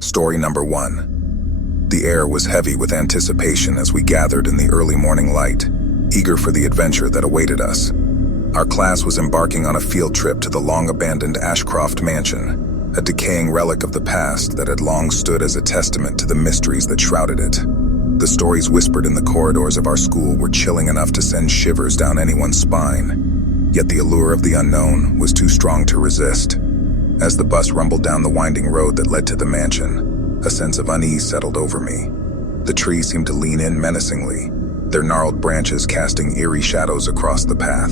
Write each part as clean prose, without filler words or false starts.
Story number 1. The air was heavy with anticipation as we gathered in the early morning light, eager for the adventure that awaited us. Our class was embarking on a field trip to the long-abandoned Ashcroft Mansion, a decaying relic of the past that had long stood as a testament to the mysteries that shrouded it. The stories whispered in the corridors of our school were chilling enough to send shivers down anyone's spine. Yet the allure of the unknown was too strong to resist. As the bus rumbled down the winding road that led to the mansion, a sense of unease settled over me. The trees seemed to lean in menacingly, their gnarled branches casting eerie shadows across the path.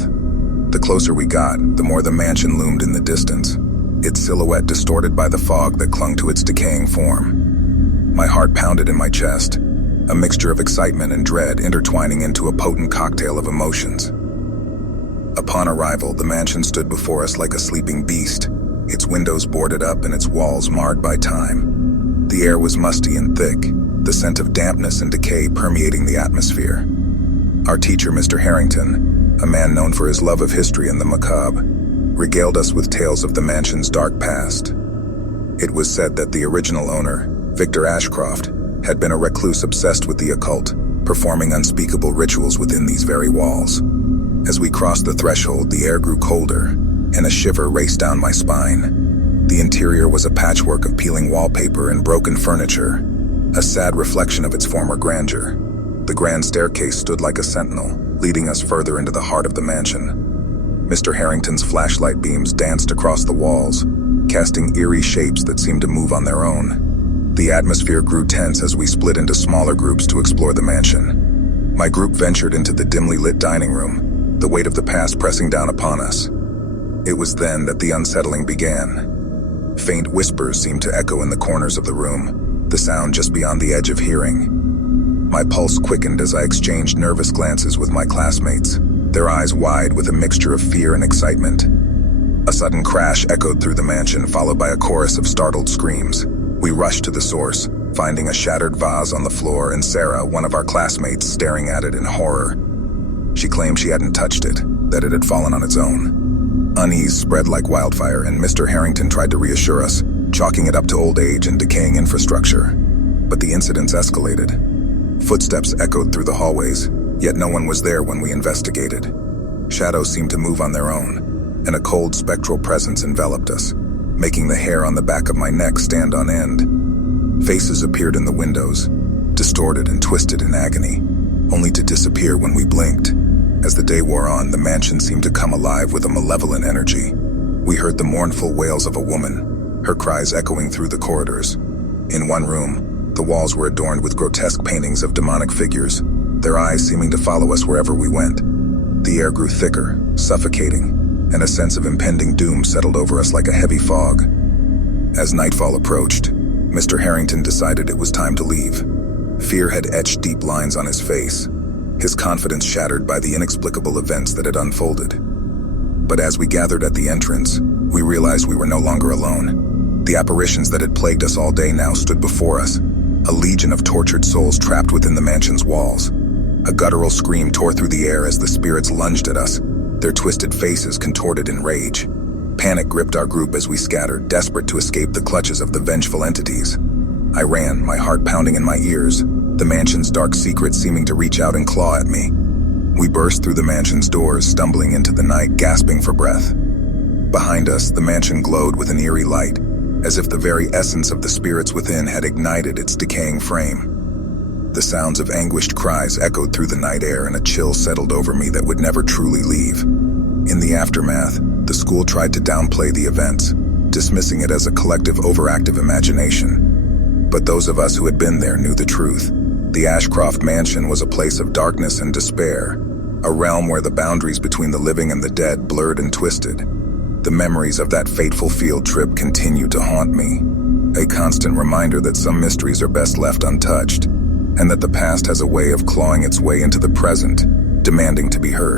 The closer we got, the more the mansion loomed in the distance, its silhouette distorted by the fog that clung to its decaying form. My heart pounded in my chest, a mixture of excitement and dread intertwining into a potent cocktail of emotions. Upon arrival, the mansion stood before us like a sleeping beast, its windows boarded up and its walls marred by time. The air was musty and thick, the scent of dampness and decay permeating the atmosphere. Our teacher, Mr. Harrington, a man known for his love of history and the macabre, regaled us with tales of the mansion's dark past. It was said that the original owner, Victor Ashcroft, had been a recluse obsessed with the occult, performing unspeakable rituals within these very walls. As we crossed the threshold, the air grew colder, and a shiver raced down my spine. The interior was a patchwork of peeling wallpaper and broken furniture, a sad reflection of its former grandeur. The grand staircase stood like a sentinel, leading us further into the heart of the mansion. Mr. Harrington's flashlight beams danced across the walls, casting eerie shapes that seemed to move on their own. The atmosphere grew tense as we split into smaller groups to explore the mansion. My group ventured into the dimly lit dining room, the weight of the past pressing down upon us. It was then that the unsettling began. Faint whispers seemed to echo in the corners of the room, the sound just beyond the edge of hearing. My pulse quickened as I exchanged nervous glances with my classmates, their eyes wide with a mixture of fear and excitement. A sudden crash echoed through the mansion, followed by a chorus of startled screams. We rushed to the source, finding a shattered vase on the floor and Sarah, one of our classmates, staring at it in horror. She claimed she hadn't touched it, that it had fallen on its own. Unease spread like wildfire, and Mr. Harrington tried to reassure us, chalking it up to old age and decaying infrastructure. But the incidents escalated. Footsteps echoed through the hallways, yet no one was there when we investigated. Shadows seemed to move on their own, and a cold spectral presence enveloped us, making the hair on the back of my neck stand on end. Faces appeared in the windows, distorted and twisted in agony, only to disappear when we blinked. As the day wore on, the mansion seemed to come alive with a malevolent energy. We heard the mournful wails of a woman, her cries echoing through the corridors. In one room, the walls were adorned with grotesque paintings of demonic figures, their eyes seeming to follow us wherever we went. The air grew thicker, suffocating, and a sense of impending doom settled over us like a heavy fog. As nightfall approached, Mr. Harrington decided it was time to leave. Fear had etched deep lines on his face, his confidence shattered by the inexplicable events that had unfolded. But as we gathered at the entrance, we realized we were no longer alone. The apparitions that had plagued us all day now stood before us, a legion of tortured souls trapped within the mansion's walls. A guttural scream tore through the air as the spirits lunged at us, their twisted faces contorted in rage. Panic gripped our group as we scattered, desperate to escape the clutches of the vengeful entities. I ran, my heart pounding in my ears, the mansion's dark secrets seeming to reach out and claw at me. We burst through the mansion's doors, stumbling into the night, gasping for breath. Behind us, the mansion glowed with an eerie light, as if the very essence of the spirits within had ignited its decaying frame. The sounds of anguished cries echoed through the night air, and a chill settled over me that would never truly leave. In the aftermath, the school tried to downplay the events, dismissing it as a collective overactive imagination. But those of us who had been there knew the truth. The Ashcroft Mansion was a place of darkness and despair, a realm where the boundaries between the living and the dead blurred and twisted. The memories of that fateful field trip continued to haunt me, a constant reminder that some mysteries are best left untouched, and that the past has a way of clawing its way into the present, demanding to be heard.